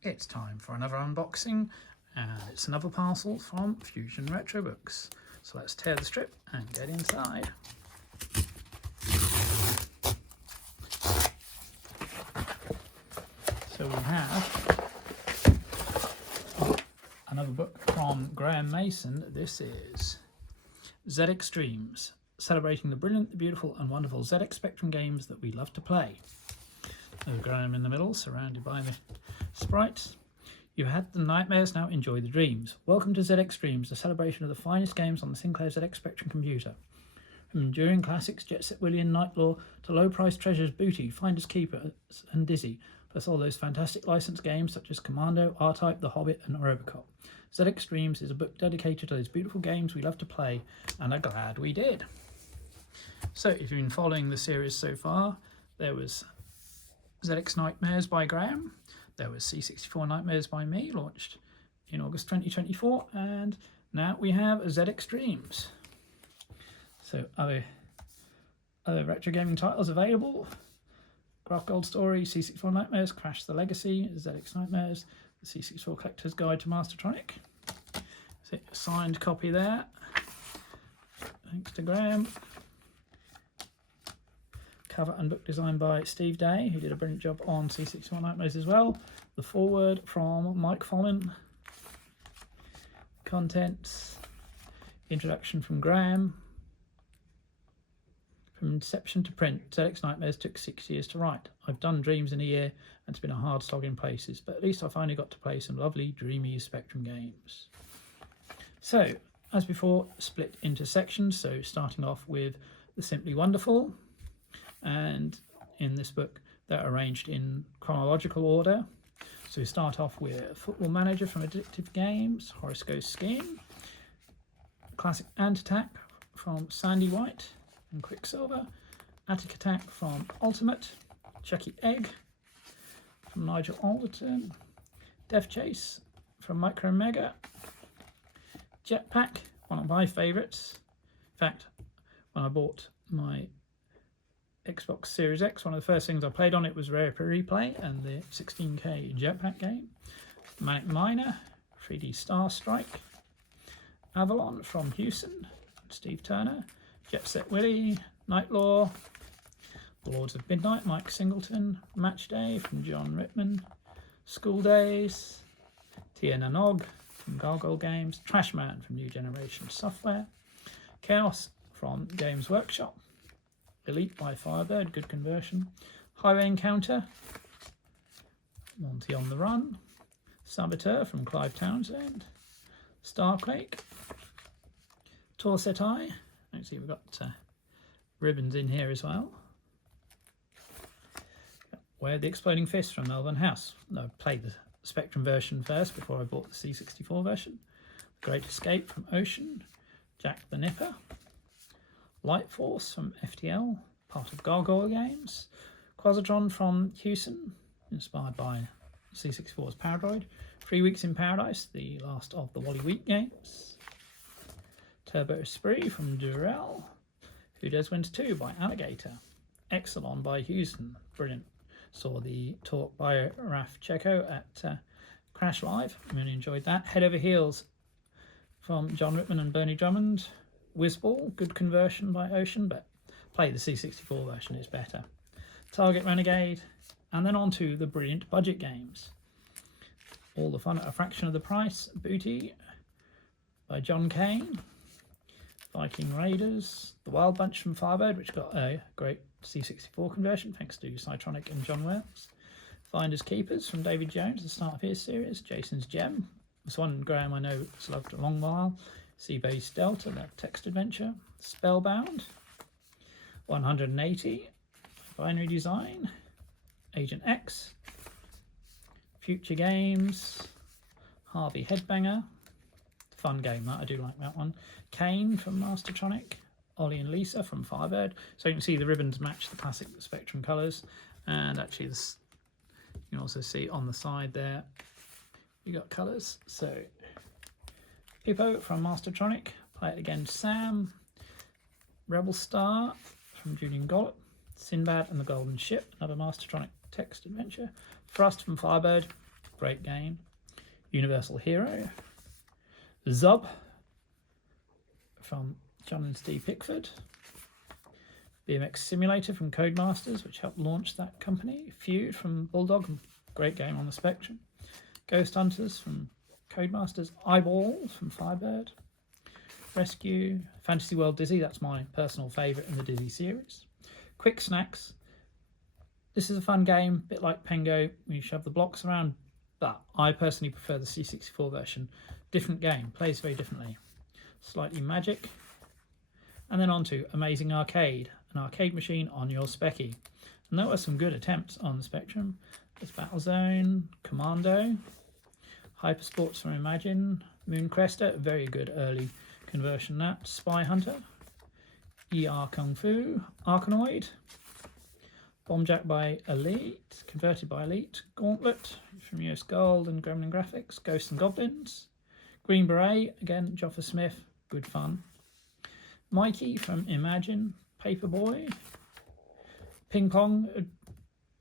It's time for another unboxing, and it's another parcel from Fusion Retro Books. So let's tear the strip and get inside. So we have another book from Graeme Mason. This is ZX Dreams, celebrating the brilliant, the beautiful and wonderful ZX Spectrum games that we love to play. There's Graeme in the middle, surrounded by the sprites. You've had the nightmares, now enjoy the dreams. Welcome to ZX Dreams, the celebration of the finest games on the Sinclair ZX Spectrum computer. From enduring classics, Jet Set Willy and Nightlaw, to low-priced treasures Booty, Finders Keepers and Dizzy, plus all those fantastic licensed games such as Commando, R-Type, The Hobbit and Robocop. ZX Dreams is a book dedicated to those beautiful games we love to play, and are glad we did. So if you've been following the series so far, there was ZX Nightmares by Graeme. There was C64 Nightmares by me, launched in August 2024, and now we have ZX Dreams. So other retro gaming titles available: Graph Gold Story, C64 Nightmares, Crash the Legacy, ZX Nightmares, the C64 Collector's Guide to Mastertronic. So a signed copy there, thanks to Graeme. Cover and book design by Steve Day, who did a brilliant job on C64 Nightmares as well. The foreword from Mike Follin. Contents. Introduction from Graeme. From inception to print, ZX Nightmares took 6 years to write. I've done Dreams in a year, and it's been a hard slog in places, but at least I finally got to play some lovely, dreamy Spectrum games. So, as before, split into sections, so starting off with the Simply Wonderful. And in this book they're arranged in chronological order. So we start off with Football Manager from Addictive Games, Horace Goes Skiing, Classic Ant Attack from Sandy White and Quicksilver, Attic Attack from Ultimate, Chucky Egg from Nigel Alderton, Death Chase from Micro Mega, Jetpack, one of my favourites. In fact, when I bought my Xbox Series X, one of the first things I played on it was Rare Replay and the 16K Jetpack game. Manic Miner, 3D Star Strike, Avalon from Hewson, Steve Turner, Jet Set Willy, Nightlaw, The Lords of Midnight, Mike Singleton, Match Day from John Rittman, School Days, Tia Nanog from Gargoyle Games, Trash Man from New Generation Software, Chaos from Games Workshop, Elite by Firebird, good conversion, Highway Encounter, Monty on the Run, Saboteur from Clive Townsend, Starquake, Torsetai. Actually, we've got ribbons in here as well. Where the Exploding Fist from Melbourne House. I played the Spectrum version first before I bought the C64 version. Great Escape from Ocean, Jack the Nipper, Light Force from FTL, part of Gargoyle Games, Quasitron from Hewson, inspired by C64's Paradroid, 3 Weeks in Paradise, the last of the Wally Wheat games, Turbo Spree from Durrell, Who Dares Wins 2 by Alligator, Exelon by Hewson, brilliant. Saw the talk by Raf Checo at Crash Live, really enjoyed that. Head Over Heels from John Rittman and Bernie Drummond, Whizball, good conversion by Ocean, but play the C64 version, is better. Target Renegade, and then on to the brilliant budget games. All the Fun at a Fraction of the Price, Booty by John Kane, Viking Raiders, The Wild Bunch from Firebird, which got a great C64 conversion thanks to Cytronic and John Wells, Finders Keepers from David Jones, the start of his series, Jason's Gem, this one Graeme I know has loved a long while, Sea-Based Delta, that text adventure, Spellbound, 180, Binary Design, Agent X, Future Games, Harvey Headbanger, fun game that, I do like that one, Kane from Mastertronic, Ollie and Lisa from Firebird. So you can see the ribbons match the classic Spectrum colours, and actually this You can also see on the side there, you got colours. So Pippo from Mastertronic, Play It Again Sam, Rebel Star from Julian Gollop, Sinbad and the Golden Ship, another Mastertronic text adventure, Thrust from Firebird, great game, Universal Hero, Zub from John and Steve Pickford, BMX Simulator from Codemasters, which helped launch that company, Feud from Bulldog, great game on the Spectrum, Ghost Hunters from Codemasters, Eyeballs from Firebird, Rescue, Fantasy World Dizzy, that's my personal favourite in the Dizzy series, Quick Snacks. This is a fun game, a bit like Pengo, you shove the blocks around, but I personally prefer the C64 version. Different game, plays very differently. Slightly magic. And then on to Amazing Arcade, an arcade machine on your Specky. And there were some good attempts on the Spectrum. There's Battlezone, Commando, Hypersports from Imagine, Mooncrester, a very good early conversion that, Spy Hunter, ER Kung Fu, Arkanoid, Bombjack by Elite, converted by Elite, Gauntlet from US Gold and Gremlin Graphics, Ghosts and Goblins, Green Beret, again Joffa Smith, good fun, Mikey from Imagine, Paperboy, Ping Pong,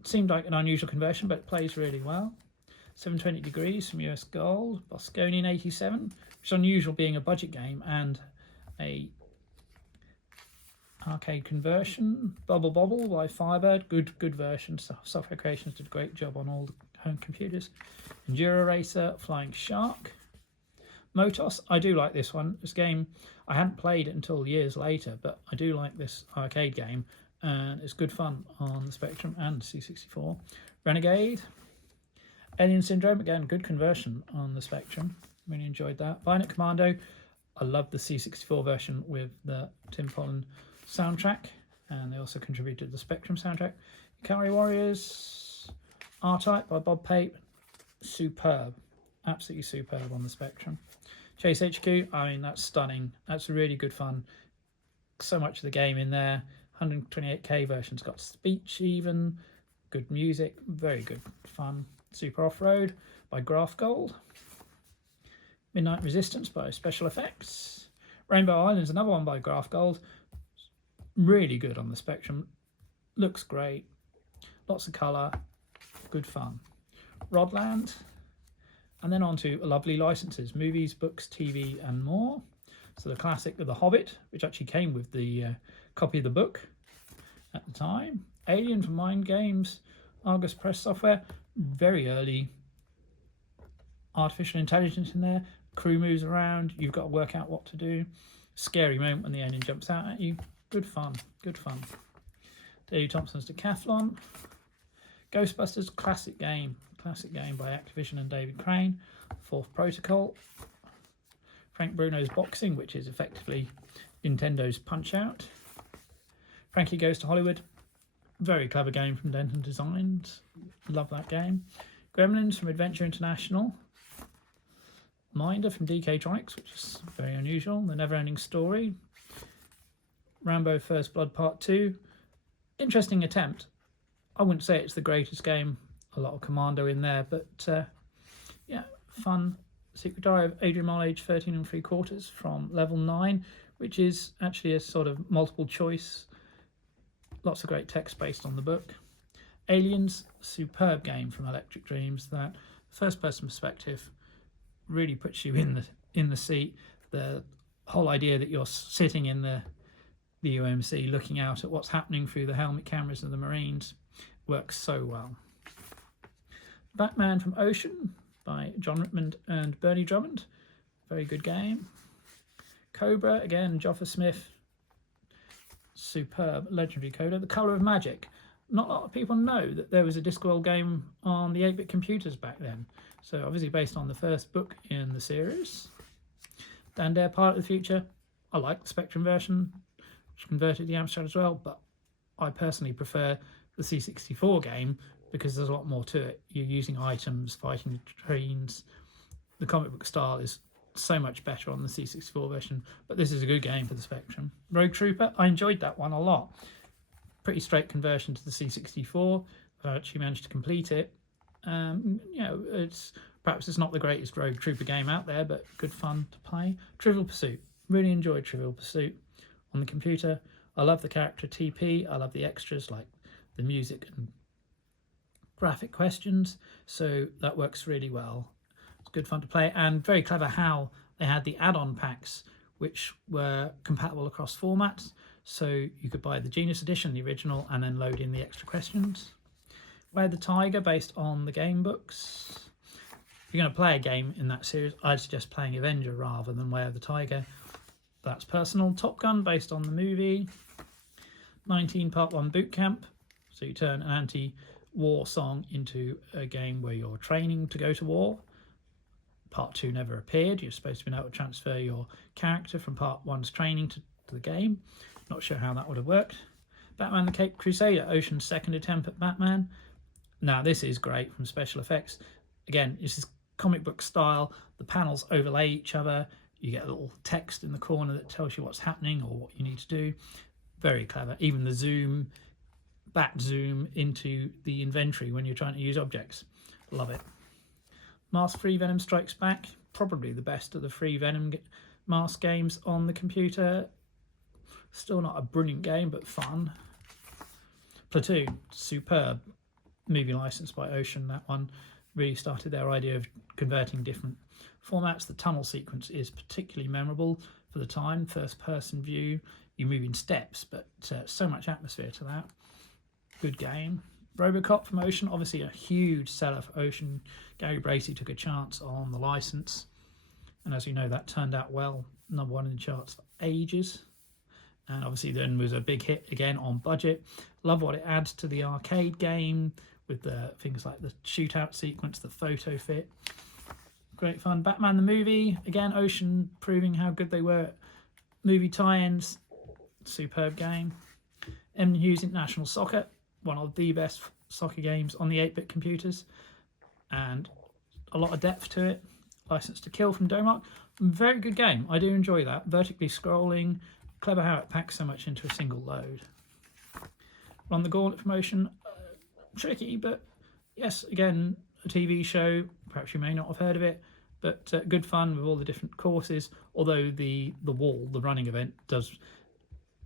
seemed like an unusual conversion but it plays really well, 720 Degrees from US Gold, Bosconian 87, which is unusual being a budget game and a arcade conversion, Bubble Bobble by Firebird, good version. Software Creations did a great job on all the home computers. Enduro Racer, Flying Shark, Motos. I do like this one. This game I hadn't played it until years later, but I do like this arcade game, and it's good fun on the Spectrum and C64. Renegade, Alien Syndrome, again good conversion on the Spectrum. Really enjoyed that. Violent Commando. I love the C64 version with the Tim Follin soundtrack, and they also contributed to the Spectrum soundtrack. Ikari Warriors, R-Type by Bob Pape, superb, absolutely superb on the Spectrum. Chase HQ, I mean that's stunning, that's really good fun, so much of the game in there. 128k version's got speech even, good music, very good fun. Super Off-Road by Graph Gold, Midnight Resistance by Special Effects, Rainbow Islands, another one by Graph Gold, really good on the Spectrum, looks great, lots of colour, good fun. Rodland, and then on to lovely licenses, movies, books, TV and more. So the classic of The Hobbit, which actually came with the copy of the book at the time, Alien from Mind Games, Argus Press Software, very early artificial intelligence in there, crew moves around, you've got to work out what to do, scary moment when the alien jumps out at you, good fun, good fun. Dave Thompson's Decathlon, Ghostbusters, classic game by Activision and David Crane, Fourth Protocol, Frank Bruno's Boxing, which is effectively Nintendo's Punch-Out, Frankie Goes to Hollywood, very clever game from Denton Designs, love that game. Gremlins from Adventure International, Minder from DK Tronics, which is very unusual, The Never-Ending Story, Rambo First Blood Part 2, interesting attempt. I wouldn't say it's the greatest game, a lot of Commando in there, but yeah, fun. Secret Diary of Adrian Mole, age 13 3/4 from Level 9, which is actually a sort of multiple choice, lots of great text based on the book. Aliens, superb game from Electric Dreams, that first person perspective really puts you in the seat. The whole idea that you're sitting in the UMC looking out at what's happening through the helmet cameras of the Marines works so well. Batman from Ocean by John Rittman and Bernie Drummond, very good game. Cobra, again Joffa Smith, superb, legendary coder. The Colour of Magic, not a lot of people know that there was a Discworld game on the 8-bit computers back then, so obviously based on the first book in the series. Dan Dare, Pilot of the Future, I like the Spectrum version, which converted the Amstrad as well, but I personally prefer the C64 game because there's a lot more to it. You're using items, fighting trains. The comic book style is so much better on the C64 version, but this is a good game for the Spectrum. Rogue Trooper, I enjoyed that one a lot. Pretty straight conversion to the C64, but I actually managed to complete it. You know, perhaps it's not the greatest Rogue Trooper game out there, but good fun to play. Trivial Pursuit. Really enjoyed Trivial Pursuit on the computer. I love the character TP. I love the extras like the music and graphic questions. So that works really well. It's good fun to play, and very clever how they had the add-on packs which were compatible across formats. So you could buy the Genius Edition, the original, and then load in the extra questions. Way of the Tiger, based on the game books. If you're going to play a game in that series, I'd suggest playing Avenger rather than Way of the Tiger. That's personal. Top Gun, based on the movie. 19 Part 1 Boot Camp. So you turn an anti-war song into a game where you're training to go to war. Part 2 never appeared. You're supposed to be able to transfer your character from Part 1's training to the game. Not sure how that would have worked. Batman the Caped Crusader, Ocean's second attempt at Batman. Now this is great from special effects. Again, this is comic book style. The panels overlay each other. You get a little text in the corner that tells you what's happening or what you need to do. Very clever. Even the zoom, back zoom into the inventory when you're trying to use objects. Love it. Mask Free Venom Strikes Back, probably the best of the free Venom mask games on the computer. Still not a brilliant game, but fun. Platoon, superb movie licensed by Ocean. That one really started their idea of converting different formats. The tunnel sequence is particularly memorable for the time. First person view, you move in steps, but so much atmosphere to that. Good game. Robocop from Ocean, obviously a huge seller for Ocean. Gary Bracey took a chance on the license, and as you know, that turned out well. #1 in the charts for ages, and obviously then was a big hit again on budget. Love what it adds to the arcade game with the things like the shootout sequence, the photo fit. Great fun. Batman the movie, again, Ocean proving how good they were at movie tie-ins. Superb game. M. Hughes International Soccer, one of the best soccer games on the 8-bit computers, and a lot of depth to it. License to Kill from Domark. Very good game. I do enjoy that. Vertically scrolling. Clever how it packs so much into a single load. Run the Gauntlet from Ocean. Tricky, but yes, again, a TV show. Perhaps you may not have heard of it, but good fun with all the different courses. Although the wall, the running event, does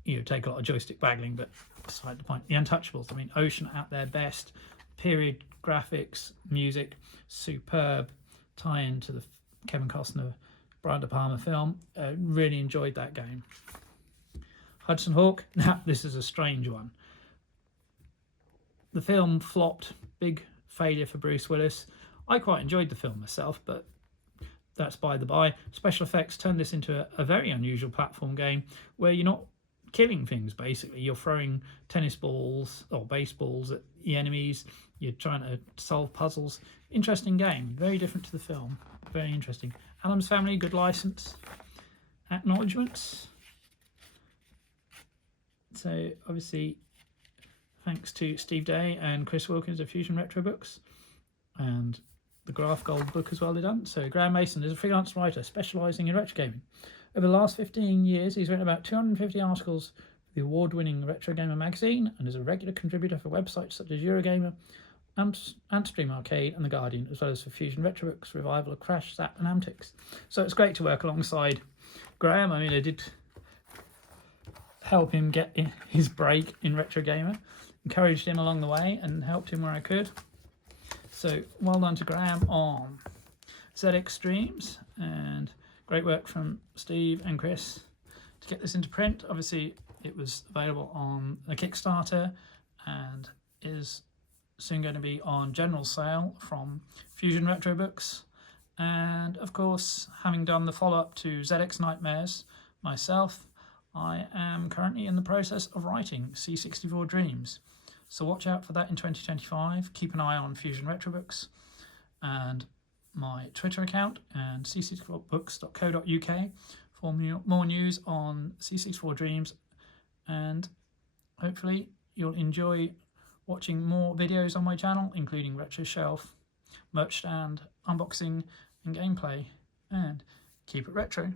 take a lot of joystick waggling, but beside the point. The Untouchables, I mean, Ocean at their best. Period graphics, music, superb tie-in to the Kevin Costner, Brian De Palma film. Really enjoyed that game. Hudson Hawk. Now, this is a strange one. The film flopped. Big failure for Bruce Willis. I quite enjoyed the film myself, but that's by the by. Special effects turned this into a very unusual platform game where you're not killing things, basically. You're throwing tennis balls or baseballs at the enemies. You're trying to solve puzzles. Interesting game. Very different to the film. Very interesting. Adam's Family, good license. Acknowledgements. So, obviously, thanks to Steve Day and Chris Wilkins of Fusion Retro Books, and the Graph Gold book as well they've done. So Graeme Mason is a freelance writer specialising in retro gaming. Over the last 15 years, he's written about 250 articles for the award-winning Retro Gamer magazine, and is a regular contributor for websites such as Eurogamer, Antstream Arcade and The Guardian, as well as for Fusion Retro Books, Revival of Crash, Zap and Amtix. So it's great to work alongside Graeme. I mean, I did help him get his break in Retro Gamer, encouraged him along the way and helped him where I could. So well done to Graeme on ZX Dreams, and great work from Steve and Chris to get this into print. Obviously it was available on the Kickstarter and is soon going to be on general sale from Fusion Retro Books. And of course, having done the follow-up to ZX Nightmares myself, I am currently in the process of writing C64 Dreams. So watch out for that in 2025. Keep an eye on Fusion Retro Books and my Twitter account and c64books.co.uk for more news on C64 Dreams, and hopefully you'll enjoy watching more videos on my channel, including Retro Shelf, merch stand, unboxing and gameplay. And keep it retro.